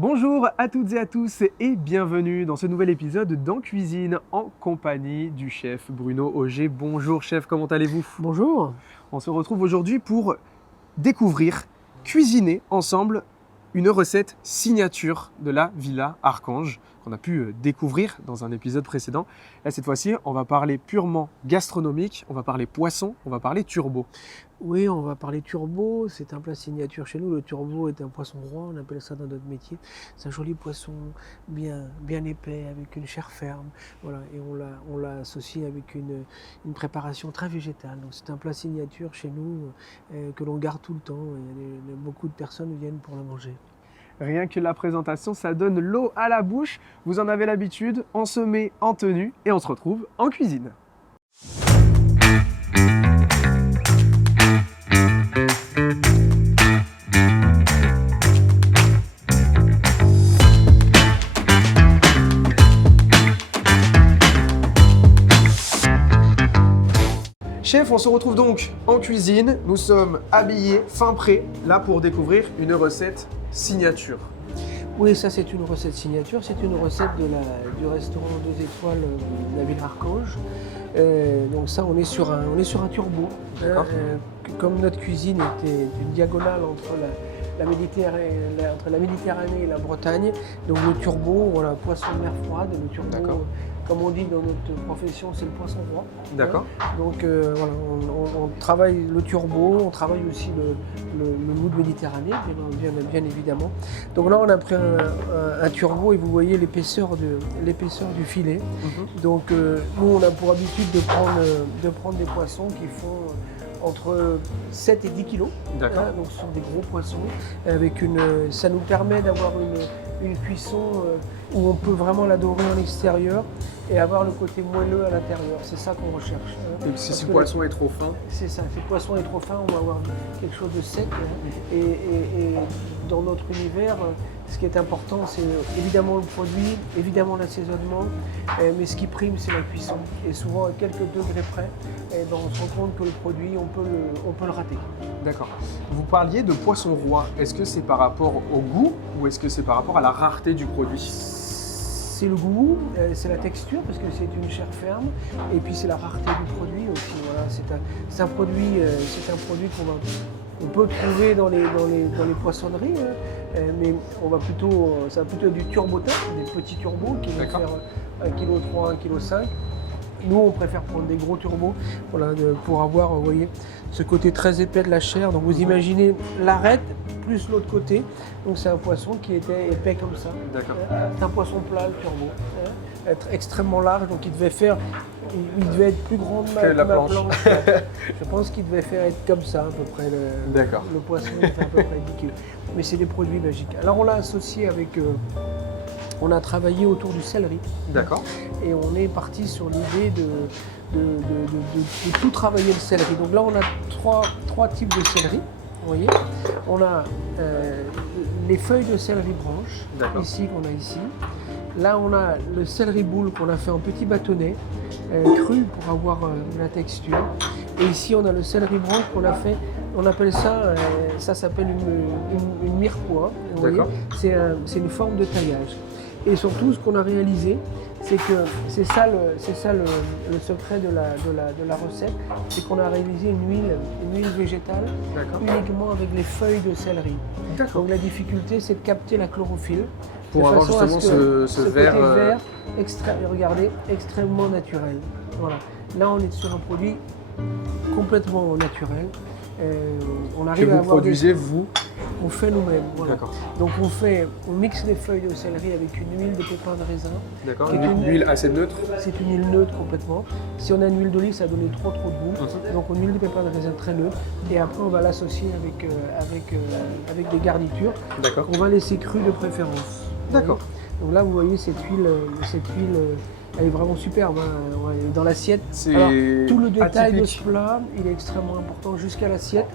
Bonjour à toutes et à tous et bienvenue dans ce nouvel épisode d'En Cuisine en compagnie du chef Bruno Auger. Bonjour chef, comment allez-vous? Bonjour. On se retrouve aujourd'hui pour découvrir, cuisiner ensemble une recette signature de la Villa Archange qu'on a pu découvrir dans un épisode précédent. Là, cette fois-ci, on va parler purement gastronomique, on va parler poisson, on va parler turbo. Oui, on va parler turbo. C'est un plat signature chez nous. Le turbo est un poisson roi, on appelle ça dans notre métier. C'est un joli poisson bien épais avec une chair ferme. Voilà, et on l'a associé avec une préparation très végétale. Donc c'est un plat signature chez nous que l'on garde tout le temps. Et beaucoup de personnes viennent pour le manger. Rien que la présentation, ça donne l'eau à la bouche. Vous en avez l'habitude, on se met en tenue et on se retrouve en cuisine. Chef, on se retrouve donc en cuisine. Nous sommes habillés, fin prêt, là pour découvrir une recette signature. Oui, ça c'est une recette signature, c'est une recette du restaurant 2 étoiles de la Villa Archange. Donc ça, on est sur un turbo. Comme notre cuisine était une diagonale entre la Méditerranée et la Bretagne, donc le turbo, voilà, poisson de mer froide, le turbo, comme on dit dans notre profession, c'est le poisson roi. D'accord. Donc voilà, on travaille le turbo, on travaille aussi le moule Méditerranée, bien évidemment. Donc là, on a pris un turbo et vous voyez l'épaisseur du filet. Donc nous, on a pour habitude de prendre des poissons qui font entre 7 et 10 kilos. D'accord. Donc ce sont des gros poissons. Ça nous permet d'avoir une cuisson où on peut vraiment l'adorer en extérieur et avoir le côté moelleux à l'intérieur. C'est ça qu'on recherche. Et si le poisson est trop fin? C'est ça, si le poisson est trop fin, on va avoir quelque chose de sec. Et dans notre univers, ce qui est important, c'est évidemment le produit, évidemment l'assaisonnement, mais ce qui prime, c'est la cuisson. Et souvent, à quelques degrés près, on se rend compte que le produit, on peut le rater. D'accord. Vous parliez de poisson roi. Est-ce que c'est par rapport au goût ou est-ce que c'est par rapport à la rareté du produit? C'est le goût, c'est la texture parce que c'est une chair ferme et puis c'est la rareté du produit aussi. Voilà, c'est un produit qu'on peut trouver dans les poissonneries, mais ça va plutôt être du turbotin, des petits turbos qui vont faire 1,3 kg, 1,5 kg. Nous, on préfère prendre des gros turbos pour avoir, vous voyez, ce côté très épais de la chair. Donc vous imaginez l'arête plus l'autre côté. Donc c'est un poisson qui était épais comme ça. D'accord. C'est un poisson plat, le turbo. Être extrêmement large, donc il devait être plus grand que la ma planche. Je pense qu'il devait faire être comme ça à peu près. Le poisson, il fait à peu près 10 kg. Mais c'est des produits magiques. Alors on l'a associé avec... on a travaillé autour du céleri. D'accord. Et on est parti sur l'idée de tout travailler le céleri. Donc là, on a trois types de céleri. Vous voyez, on a les feuilles de céleri branche, ici qu'on a ici. Là, on a le céleri boule qu'on a fait en petits bâtonnets, cru pour avoir la texture. Et ici, on a le céleri branche qu'on a fait. On appelle ça, ça s'appelle une mirepoix. C'est une forme de taillage. Et surtout, ce qu'on a réalisé, c'est que c'est ça le secret de la recette, c'est qu'on a réalisé une huile végétale uniquement avec les feuilles de céleri. Donc la difficulté, c'est de capter la chlorophylle pour avoir justement ce vert, regardez, extrêmement naturel. Voilà. Là, on est sur un produit complètement naturel. On arrive que vous à avoir produisez, vous? On fait nous-mêmes. Voilà. Donc on mixe les feuilles de céleri avec une huile de pépins de raisin. D'accord. Une huile assez neutre? C'est une huile neutre complètement. Si on a une huile d'olive, ça donne trop de goût. Donc une huile de pépins de raisin très neutre. Et après, on va l'associer avec des garnitures. D'accord. On va laisser crue de préférence. D'accord. Donc là, vous voyez cette huile, elle est vraiment superbe. Dans l'assiette, tout le détail de ce plat, il est extrêmement important jusqu'à l'assiette.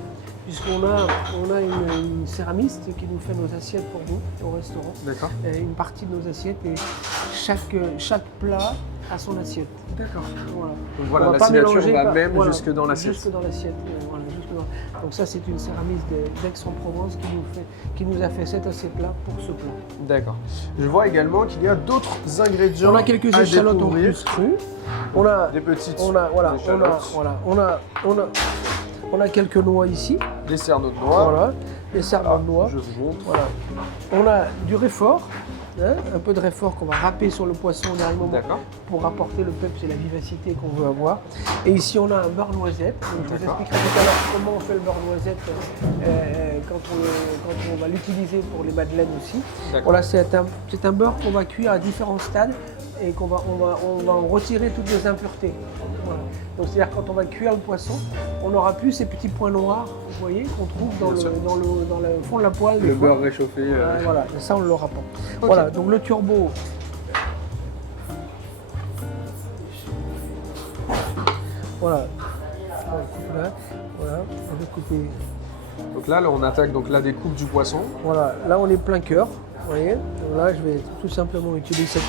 Puisqu'on a une céramiste qui nous fait nos assiettes pour nous au restaurant. D'accord. Une partie de nos assiettes et chaque plat a son assiette. D'accord. Voilà. Donc voilà, la signature va même jusque dans l'assiette. Jusque dans l'assiette. Donc ça, c'est une céramiste d'Aix-en-Provence qui nous a fait cet assiette-là pour ce plat. D'accord. Je vois également qu'il y a d'autres ingrédients. On a quelques à échalotes en découvrir. plus crues. On a Des petites on a quelques noix ici. des cerneaux de noix. Voilà, des cerneaux de noix. Je vous montre. Voilà. On a du réfort, un peu de réfort qu'on va râper sur le poisson au dernier moment D'accord. pour apporter le peps et la vivacité qu'on veut avoir. Et ici, on a un beurre noisette. Donc, je vous D'accord. expliquerai tout à l'heure comment on fait le beurre noisette quand on va l'utiliser pour les madeleines aussi. D'accord. Voilà, c'est un beurre qu'on va cuire à différents stades et on va en retirer toutes les impuretés. Voilà. Donc c'est-à-dire quand on va cuire le poisson, on n'aura plus ces petits points noirs, vous voyez, qu'on trouve dans le fond de la poêle. Le beurre réchauffé. Voilà, et ça on ne l'aura pas. Ok. Voilà, donc le turbo. Voilà. Voilà, on va couper. Donc là, on attaque donc la découpe du poisson. Voilà, là on est plein cœur. Vous voyez, donc là je vais tout simplement utiliser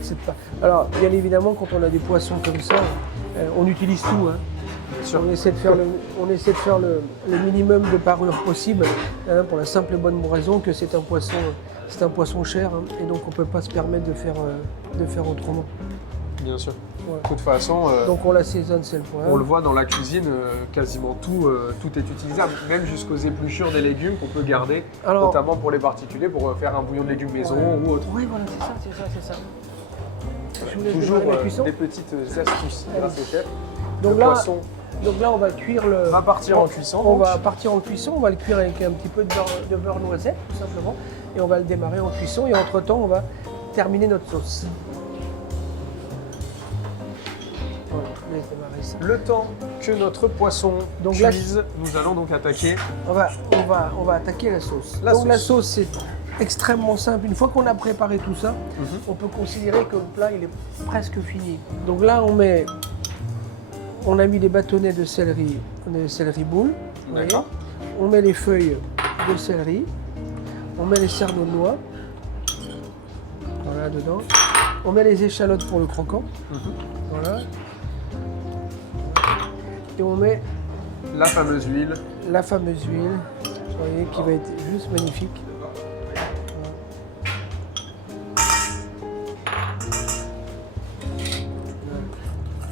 cette. Alors bien évidemment quand on a des poissons comme ça, on utilise tout. Hein. On essaie de faire le minimum de parure possible, hein, pour la simple et bonne raison que c'est un poisson cher, hein, et donc on ne peut pas se permettre de faire autrement. Bien sûr. Voilà. De toute façon, Donc on l'assaisonne, c'est le point. on le voit dans la cuisine, quasiment tout est utilisable, même jusqu'aux épluchures des légumes qu'on peut garder, Alors, notamment pour les particuliers, pour faire un bouillon de légumes maison ou autre. oui, voilà, c'est ça. Je vous laisse Toujours démarrer la cuisson. des petites astuces grâce au chef. Donc Le là, poisson Donc là, on va cuire le. va partir en cuisson. On donc. va partir en cuisson, on va le cuire avec un petit peu de beurre noisette, tout simplement. Et on va le démarrer en cuisson. Et entre-temps, on va terminer notre sauce. Voilà, on laisse démarrer ça. Le temps que notre poisson Donc là, cuise, nous allons donc attaquer. On va attaquer la sauce. La sauce, c'est extrêmement simple. Une fois qu'on a préparé tout ça, on peut considérer que le plat il est presque fini. Donc là, on a mis des bâtonnets de céleri boule. D'accord. On met les feuilles de céleri. On met les cerneaux de noix. Voilà, dedans. On met les échalotes pour le croquant. Voilà. Et on met La fameuse huile. la fameuse huile, vous voyez, qui va être juste magnifique.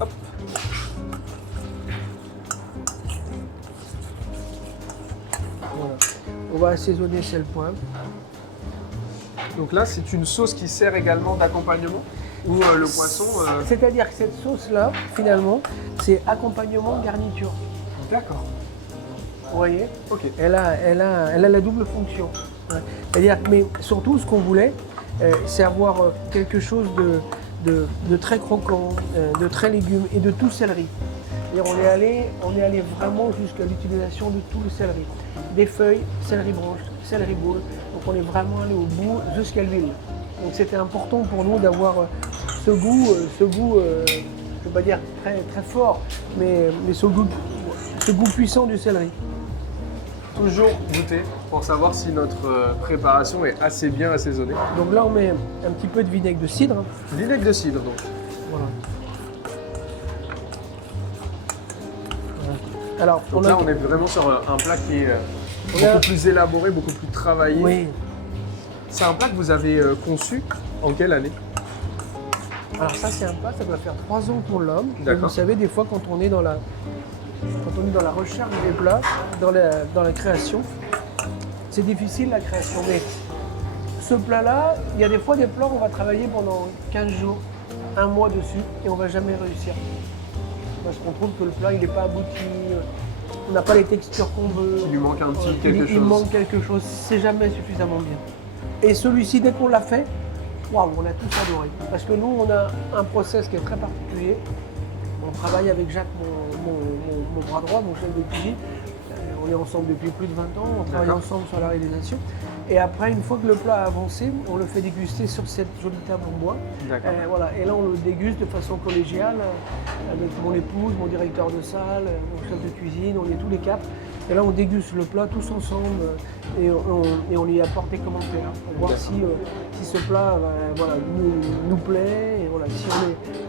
Hop. Voilà. On va assaisonner, c'est le point. Donc là, c'est une sauce qui sert également d'accompagnement ou le poisson. C'est-à-dire que cette sauce-là, finalement, c'est accompagnement garniture. D'accord. Vous voyez, Ok. elle a la double fonction. Ouais. C'est-à-dire, mais surtout, ce qu'on voulait, c'est avoir quelque chose de très croquant, de très légumes et de tout céleri. C'est-à-dire, on est allé vraiment jusqu'à l'utilisation de tout le céleri. Des feuilles, céleri branche, céleri boule. Donc on est vraiment allé au bout jusqu'à l'huile. Donc c'était important pour nous d'avoir ce goût, je ne vais pas dire très, très fort, mais ce goût puissant du céleri. Toujours goûter pour savoir si notre préparation est assez bien assaisonnée. Donc là on met un petit peu de vinaigre de cidre. Vinaigre de cidre donc. Voilà. Alors, Donc là, on est vraiment sur un plat qui est beaucoup plus élaboré, beaucoup plus travaillé. Oui. C'est un plat que vous avez conçu en quelle année? Alors ça c'est un plat, ça doit faire 3 ans pour l'homme. D'accord. Vous savez, des fois quand on est dans la recherche des plats, dans la création, c'est difficile la création. Mais ce plat-là, il y a des fois des plats où on va travailler pendant 15 jours, 1 mois dessus et on ne va jamais réussir. Parce qu'on trouve que le plat il n'est pas abouti, on n'a pas les textures qu'on veut. Il lui manque un petit quelque chose. Il manque quelque chose, c'est jamais suffisamment bien. Et celui-ci, dès qu'on l'a fait, waouh, on a tous adoré. Parce que nous, on a un process qui est très particulier. On travaille avec Jacques, mon bras droit, mon chef de cuisine. On est ensemble depuis plus de 20 ans, on travaille ensemble sur la réalisation. Et après, une fois que le plat a avancé, on le fait déguster sur cette jolie table en bois. Voilà. Et là, on le déguste de façon collégiale avec mon épouse, mon directeur de salle, mon chef de cuisine, on est tous les 4. Et là, on déguste le plat tous ensemble et on y apporte des commentaires pour voir si ce plat nous plaît. Et, voilà,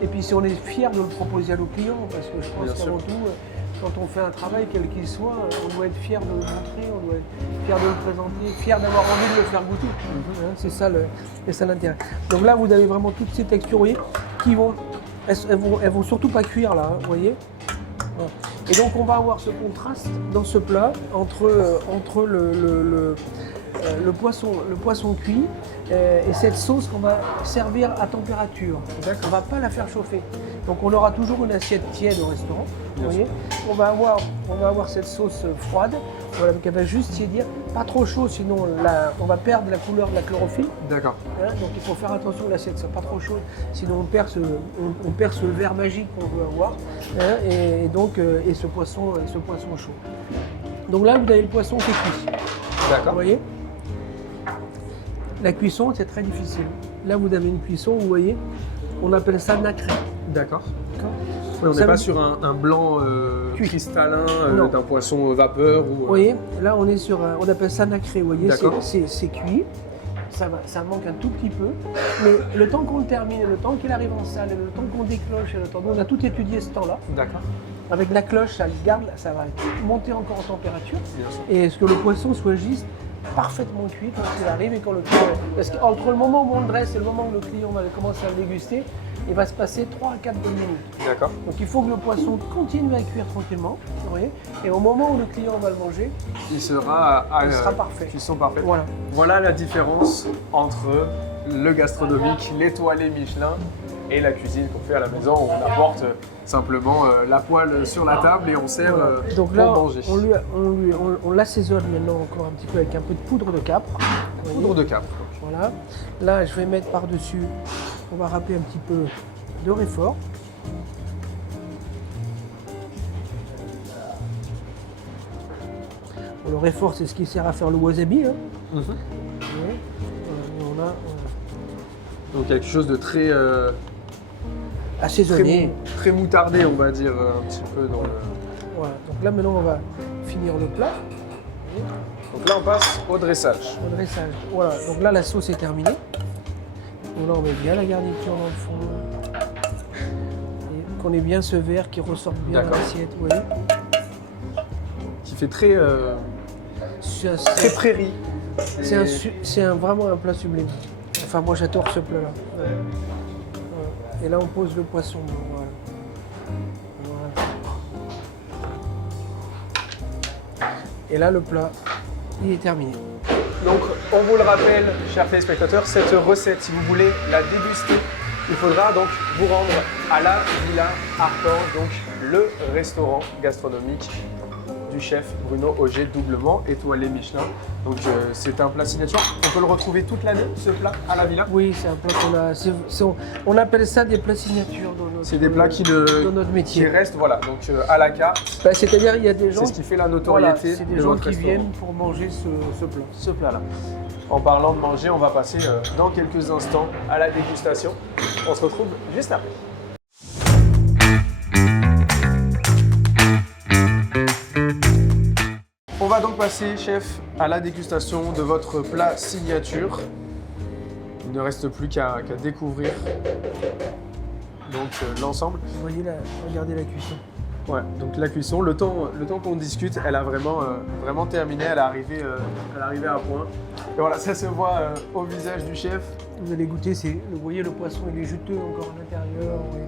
et puis si on est fier de le proposer à nos clients, parce que je pense qu'avant tout, quand on fait un travail, quel qu'il soit, on doit être fier de le montrer, on doit être fier de le présenter, fier d'avoir envie de le faire goûter. Hein, c'est ça l'intérêt. Donc là, vous avez vraiment toutes ces textures, vous voyez, qui vont, elles vont surtout pas cuire là, vous voyez. Voilà. Et donc on va avoir ce contraste dans ce plat entre le poisson cuit et cette sauce qu'on va servir à température. On ne va pas la faire chauffer. Donc on aura toujours une assiette tiède au restaurant. Vous voyez, on va avoir cette sauce froide, voilà, donc elle va juste tiédir, pas trop chaud, sinon on va perdre la couleur de la chlorophylle. D'accord. Hein, donc il faut faire attention que l'assiette ne soit pas trop chaude, sinon on perd ce verre magique qu'on veut avoir, hein, et ce poisson chaud. Donc là vous avez le poisson qui est cuit. D'accord. Vous voyez, la cuisson c'est très difficile. Là vous avez une cuisson, vous voyez, on appelle ça nacré. D'accord. D'accord. Oui, on n'est pas sur un blanc cristallin d'un poisson vapeur. Ou, Vous voyez, là on est sur, on appelle ça nacré, vous voyez, D'accord. c'est cuit, ça manque un tout petit peu, mais le temps qu'on le termine, le temps qu'il arrive en salle, et le temps qu'on décloche, et le temps, on a tout étudié ce temps-là. D'accord. Avec la cloche, ça va monter encore en température, Bien sûr. et est-ce que le poisson soit juste parfaitement cuit quand il arrive et quand le client... Parce qu'entre le moment où on le dresse et le moment où le client va commencer à le déguster, il va se passer 3 à 4 bonnes minutes. D'accord. Donc il faut que le poisson continue à cuire tranquillement, vous voyez, et au moment où le client va le manger, Il sera parfait. Cuisson parfaite. Voilà. Voilà la différence entre le gastronomique, l'étoilé Michelin et la cuisine qu'on fait à la maison où on apporte simplement la poêle sur la table et on sert Donc là, pour manger. on l'assaisonne maintenant encore un petit peu avec un peu de poudre de capre. vous voyez. Poudre de capre. Voilà. Là, je vais mettre par-dessus, on va râper un petit peu de réfort. Bon, le réfort, c'est ce qui sert à faire le wasabi. Hein. Mhm. Ouais. Voilà, Donc quelque chose de très, assaisonné. très moutardé, on va dire, un petit peu dans le... Voilà. Donc là, maintenant, on va finir le plat. Donc là, on passe au dressage. Au dressage. Voilà. Donc là, la sauce est terminée. Donc là, on met bien la garniture dans le fond. Et qu'on ait bien ce verre qui ressorte bien dans D'accord. l'assiette. Vous voyez. Qui fait très, très prairie. Vraiment un plat sublime. Enfin, moi, j'adore ce plat-là. Ouais. Voilà. Et là, on pose le poisson. Voilà. Voilà. Et là, le plat, il est terminé. Donc, on vous le rappelle, chers téléspectateurs, cette recette, si vous voulez la déguster, il faudra donc vous rendre à la Villa Archange, donc le restaurant gastronomique du chef Bruno Auger, doublement étoilé Michelin. Donc, c'est un plat signature. On peut le retrouver toute l'année, ce plat, à la Villa. Oui, c'est un plat qu'on a. On appelle ça des plats signatures dans notre, C'est des plats qui, dans notre métier. qui restent, voilà, donc à la carte. Bah, c'est-à-dire, il y a des gens. C'est ce qui fait la Voilà, notoriété c'est des de gens votre qui restaurant. viennent pour manger ce plat-là. En parlant de manger, on va passer dans quelques instants à la dégustation. On se retrouve juste après. On va donc passer, chef, à la dégustation de votre plat signature. Il ne reste plus qu'à découvrir donc l'ensemble. Vous voyez là, regardez la cuisson. Ouais, donc la cuisson, le temps qu'on discute, elle a vraiment terminé, elle est arrivée à point. Et voilà, ça se voit au visage du chef. Vous allez goûter, vous voyez le poisson, il est juteux encore à l'intérieur. Oui.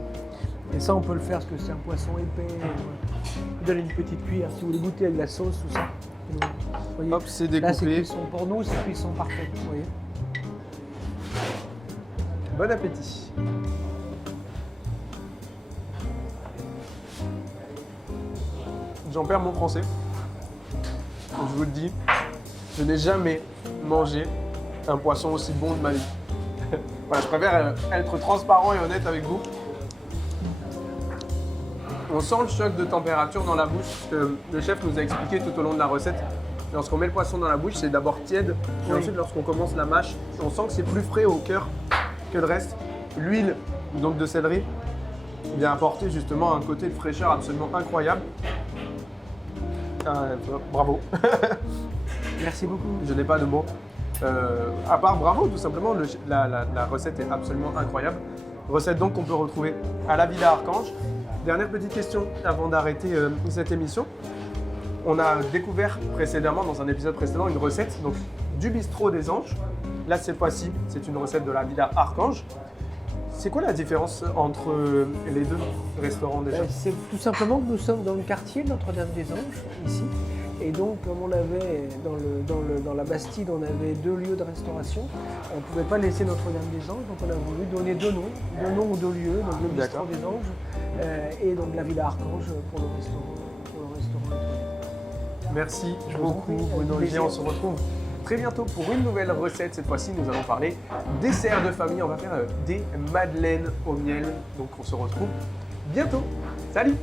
Et ça, on peut le faire parce que c'est un poisson épais. Voilà. Vous donnez une petite cuillère si vous voulez goûter avec la sauce, tout ça. Vous voyez, Hop, c'est là, c'est découpé. cuisson. Pour nous, c'est cuisson parfaite. Vous voyez. Bon appétit. J'en perds mon français. Je vous le dis, je n'ai jamais mangé un poisson aussi bon de ma vie. Voilà, je préfère être transparent et honnête avec vous. On sent le choc de température dans la bouche, parce que le chef nous a expliqué tout au long de la recette. Lorsqu'on met le poisson dans la bouche, c'est d'abord tiède, et Oui. ensuite lorsqu'on commence la mâche, on sent que c'est plus frais au cœur que le reste. L'huile donc de céleri vient apporter justement un côté de fraîcheur absolument incroyable. Bravo, Merci beaucoup. je n'ai pas de mots. À part bravo, tout simplement, la recette est absolument incroyable. Recette donc qu'on peut retrouver à la Villa Archange. Dernière petite question avant d'arrêter cette émission. On a découvert précédemment, dans un épisode précédent, une recette donc, du bistrot des Anges. Là, cette fois-ci, c'est une recette de la Villa Archange. C'est quoi la différence entre les deux restaurants déjà? C'est tout simplement que nous sommes dans le quartier Notre-Dame-des-Anges, ici. Et donc, comme on avait dans la Bastide, on avait 2 lieux de restauration, on ne pouvait pas laisser Notre-Dame-des-Anges, donc on a voulu donner 2 noms aux 2 lieux, donc le bistrot des Anges et donc la Villa Archange pour le restaurant. Merci beaucoup Bruno Olivier, on se retrouve très bientôt pour une nouvelle recette. Cette fois-ci, nous allons parler dessert de famille. On va faire des madeleines au miel. Donc on se retrouve bientôt. Salut!